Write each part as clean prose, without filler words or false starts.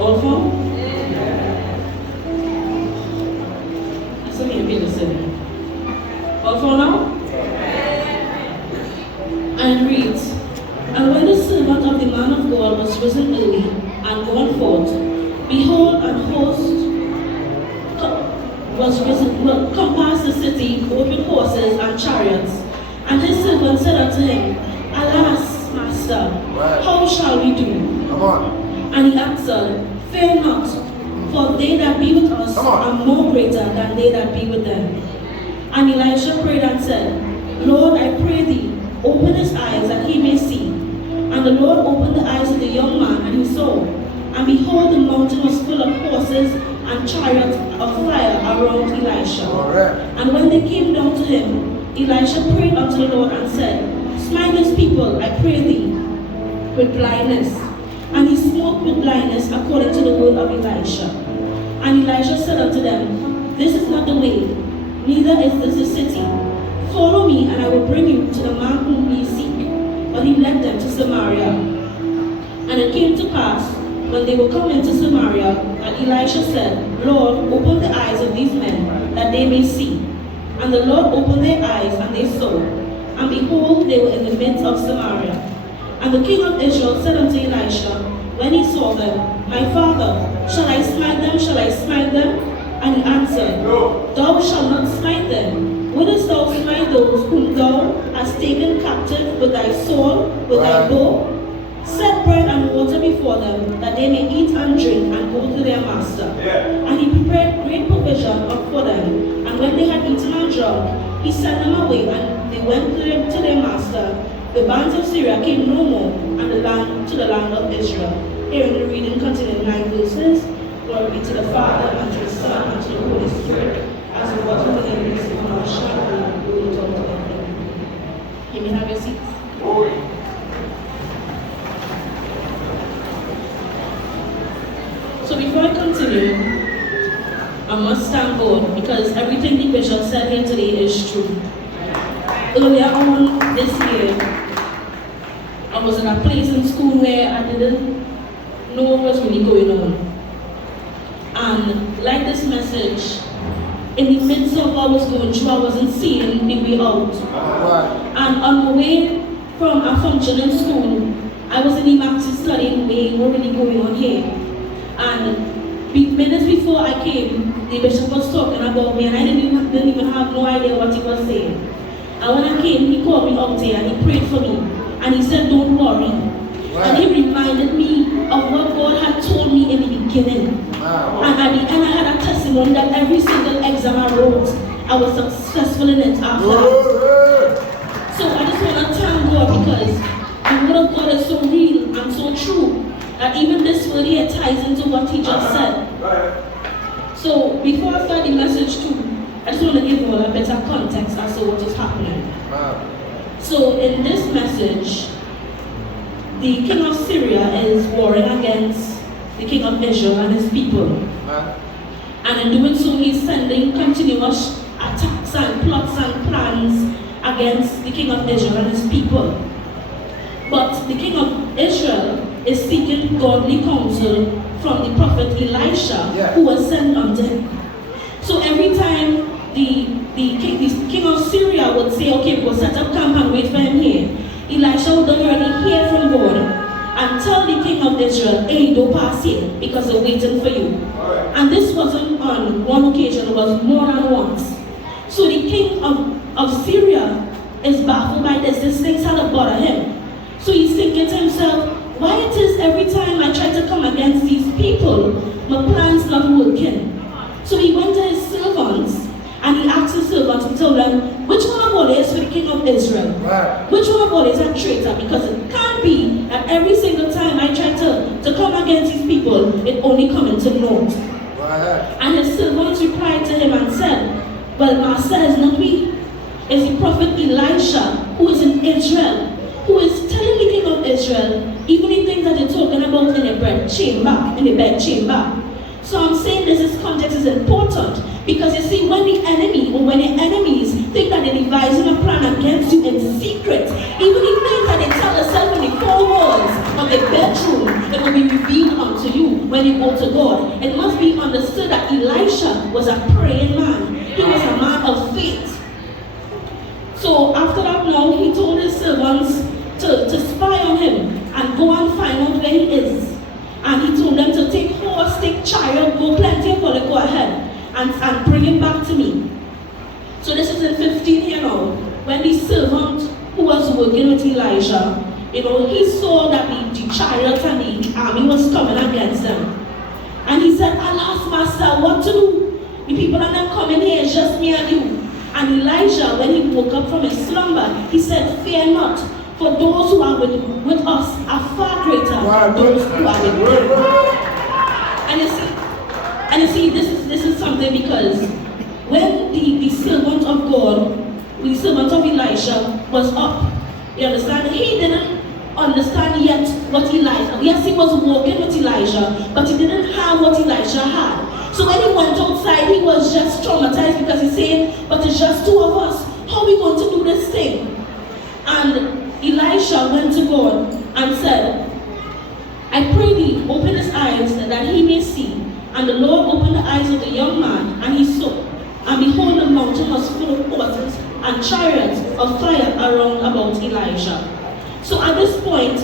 All four? That's only a bit of seven. All four now? And it reads, and when the servant of the man of God was risen early and gone forth, behold, an host was risen, compassed the city, both with horses and chariots. And his servant said unto him, Alas, master, how shall we do? Come on. And he answered, Fear not, for they that be with us are more greater than they that be with them. And Elisha prayed and said, Lord, I pray thee, open his eyes that he may see. And the Lord opened the eyes of the young man, and he saw. And behold, the mountain was full of horses and chariots of fire around Elisha. And when they came down to him, Elisha prayed unto the Lord and said, Smite this people, I pray thee, with blindness. And he smote with blindness according to the word of Elisha. And Elisha said unto them, This is not the way, neither is this the city. Follow me, and I will bring you to the man whom ye seek. But he led them to Samaria. And it came to pass, when they were come into Samaria, that Elisha said, Lord, open the eyes of these men, that they may see. And the Lord opened their eyes, and they saw. And behold, they were in the midst of Samaria. And the king of Israel said unto Elisha, when he saw them, My father, shall I smite them? Shall I smite them? And he answered, No. Thou shalt not smite them. Wouldest thou smite those whom thou hast taken captive with thy sword, with thy bow? Set bread and water before them, that they may eat and drink and go to their master. And he prepared great provision for them. And when they had eaten and drunk, he sent them away, and they went to their master. The bands of Syria came no more, and to the land of Israel. Here in the reading continuing 9 verses. Glory be to the Father, and to the Son, and to the Holy Spirit, as it was in the beginning, is now, shall be, and will be taught of him. You may have your seats. So before I continue, I must thank God because everything the bishop said here today is true. Earlier on this year, I was in a place in school where I didn't know what was really going on. And like this message, in the midst of what I was going through, I wasn't seeing the way out. And on the way from a function in school, I was in the maxi studying what really going on here. And minutes before I came, the bishop was talking about me, and I didn't even have no idea what he was saying. And when I came, he called me up there and he prayed for me. And he said, don't worry. And he reminded me of what God had told me in the beginning. And at the end, I had a testimony that every single exam I wrote, I was successful in it after that. So I just want to thank God because the word of God is so real and so true that even this word here ties into what he just said. So before I start the message too, I just want to give you all a better context as to what is happening. So in this message, the king of Syria is warring against the king of Israel and his people. And in doing so, he's sending continuous attacks and plots and plans against the king of Israel and his people. But the king of Israel is seeking godly counsel from the prophet Elisha, who was sent unto him. So every time the king of Syria would say, okay, we'll set up camp and wait for him here, Elisha would already hear from God and tell the king of Israel, hey, don't pass here because they're waiting for you. And this wasn't on one occasion, it was more than once. So the king of Syria is baffled by this. These things had to bother him. So he's thinking to himself, why it is every time I try to come against these people, my plan's not working. So he went to his servants and he asked his servants to tell them, which one of all is for the king of Israel? Which one of all is a traitor? Because it can't be that every single time I try to come against these people, it only comes into naught. And his servants replied to him and said, well, master, is not we. It's the prophet Elisha who is in Israel, who is telling the king of Israel even the things that they're talking about in the bed chamber. So I'm saying this context is important Because you see, when the enemy or when your enemies think that they're devising a plan against you in secret, even the things that they tell themselves in the four walls of their bedroom, it will be revealed unto you when you go to God. It must be understood that Elisha was a praying man. He was a man of faith. So after that now, he told his servants to spy on him and go and find out where he is. And he told them to take horse, take chariot, go plenty of water, go ahead and bring him back to me. So this is in 15 here now, when the servant who was working with Elijah, he saw that the chariots and the army was coming against them. And he said, alas, master, what to do? The people are not coming here, it's just me and you. And Elijah, when he woke up from his slumber, he said, fear not, for those who are with us are far greater than those who are with them. And you see, this is something, because when the servant of God, the servant of Elisha was up, you understand, he didn't understand yet what Elijah, yes, he was walking with Elijah, but he didn't have what Elisha had. So when he went outside, he was just traumatized, because he's saying, but it's just two of us, how are we going to do this thing? And Elisha went to God and said, I pray thee, open his eyes that he may see. And the Lord opened the eyes of the young man, and he saw. And behold, the mountain was full of horses and chariots of fire around about Elijah. So at this point,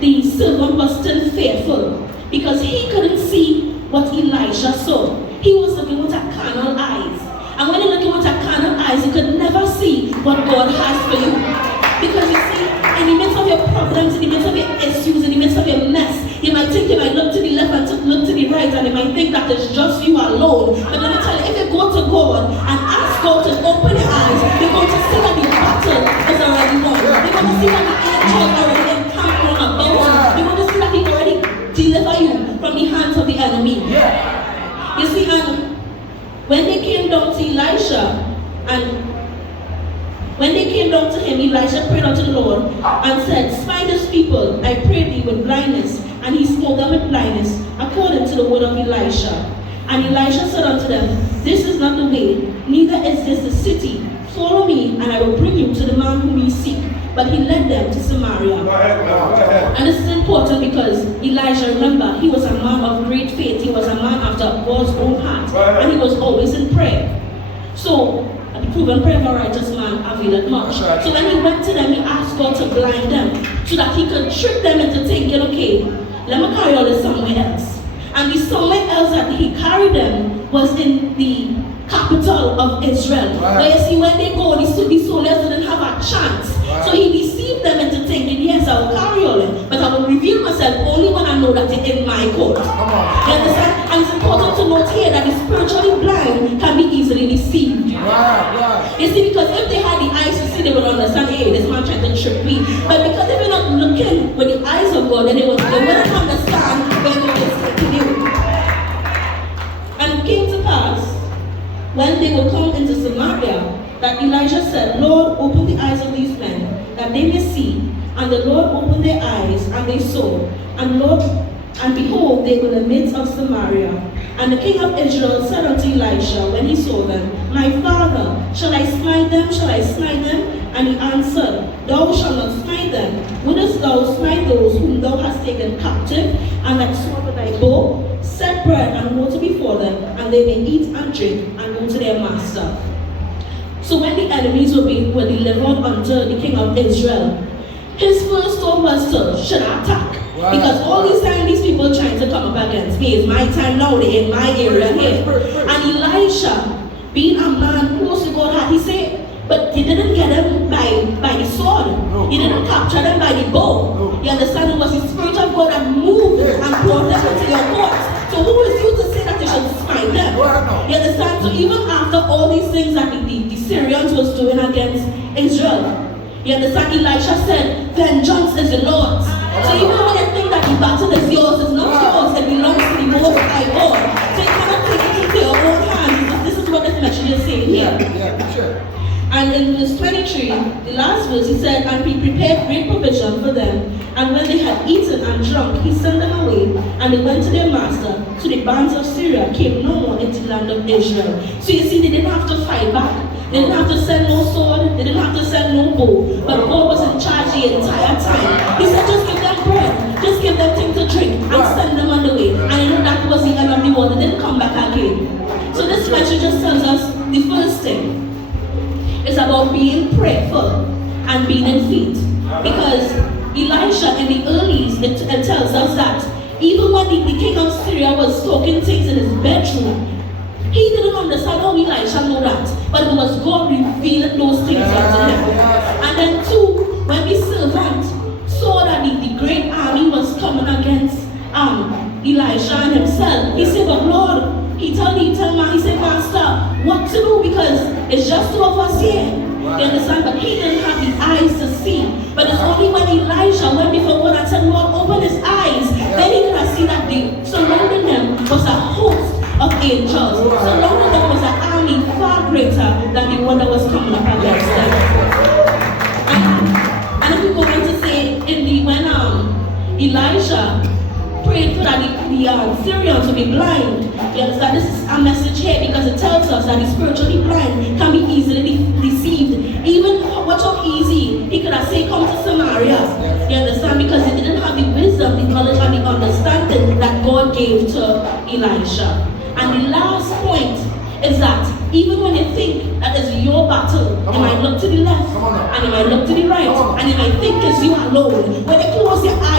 the servant was still fearful, because he couldn't see what Elisha saw. He was looking with a carnal eyes. And when you're looking with a carnal eyes, you could never see what God has for you. Because you see, in the midst of your problems, in the midst of your issues, in the midst of your mess, you might think you might look to the left and look to the right, and you might think that it's just you alone. But let me tell you, if you go to God and ask God to open your eyes, you're going to see that the battle is already won. You're going to see that the angels are already encamped round about you. You're going to see that He already delivered you from the hands of the enemy. You see, and when they came down to Elisha, and when they came down to him, Elisha prayed unto the Lord and said, smite this people, I pray thee, with blindness. And he smote them with blindness, according to the word of Elisha. And Elisha said unto them, this is not the way, neither is this the city. Follow me, and I will bring you to the man whom ye seek. But he led them to Samaria. Go ahead. And this is important, because Elijah, remember, he was a man of great faith. He was a man after God's own heart. And he was always in prayer. So, the proven prayer of a righteous man availeth much. So when he went to them, he asked God to blind them, so that he could trick them into thinking, okay, let me carry all this somewhere else. And the somewhere else that he carried them was in the capital of Israel. Where you see, when they go, the soldiers didn't have a chance. So he deceived them into thinking, yes, I will carry all it, but I will reveal myself only when I know that it's in my court. You understand? And it's important to note here that the spiritually blind can be easily deceived. You see, because if they had the eyes to see, they would understand, hey, this man trying to trick me. But because if you're not looking with the eyes of God, then they wouldn't understand where God is taking you. And it came to pass, when they would come into Samaria, that Elijah said, Lord, open the eyes of these men, that they may see. And the Lord opened their eyes, and they saw. And behold, they were in the midst of Samaria. And the king of Israel said unto Elisha, when he saw them, my father, shall I smite them? Shall I smite them? And he answered, thou shalt not smite them. Wouldest thou smite those whom thou hast taken captive, and that sword with thy bow? Set bread and water before them, and they may eat and drink, and go to their master. So when the enemies were delivered unto the king of Israel, his first thought was to, should I attack? Because all these time these people trying to come up against me. It's my time now, they're in my area here. And Elisha, being a man close to God, he said, but you didn't get them by the sword. You didn't capture them by the bow. You understand? It was the Spirit of God that moved and brought them into your court. So who is you to say that you should smite them? You understand? So even after all these things that the Syrians was doing against Israel, you understand? Elisha said, vengeance is the Lord's. So even when you think that the battle is yours, it's not yours, it belongs to the Most High God. So you cannot take it into your own hands. This is what this message is saying here. And in verse 23, the last verse, he said, and he prepared great provision for them. And when they had eaten and drunk, he sent them away. and they went to their master. So the bands of Syria came no more into the land of Israel. So you see, they didn't have to fight back. They didn't have to send no sword. They didn't have to send no bow. But God was in charge the entire time. He said, just give them bread. Just give them things to drink and send them on the way. And I know that was the end of the war. They didn't come back again. So this message just tells us the first thing. It's about being prayerful and being in faith. Because Elisha in the earlies, it tells us that even when the king of Syria was talking things in his bedroom, he didn't understand how Elisha knew that. But it was God revealing those things unto him. And then two, when the servant saw that the great army was coming against Elisha and himself, he said, but Lord, he told Master, what to do, because it's just two of us here. You understand? But he didn't have the eyes to see. But it's only when Elisha went before God and said, Lord, open his eyes, then he could see that surrounding him was a host of angels. Surrounding them was an army far greater than the one that was coming up against them. And if we go on to say, when Elisha prayed for the Syrians to be blind, you understand? This is a message here because it tells us that the spiritually blind can be easily deceived. Even watch how easy he could have said, come to Samaria. You understand? Because he didn't have the wisdom, the knowledge, and the understanding that God gave to Elisha. And the last point is that even when you think that it's your battle, you might look to the left, and you might look to the right, and you might think it's you alone. When you close your eyes,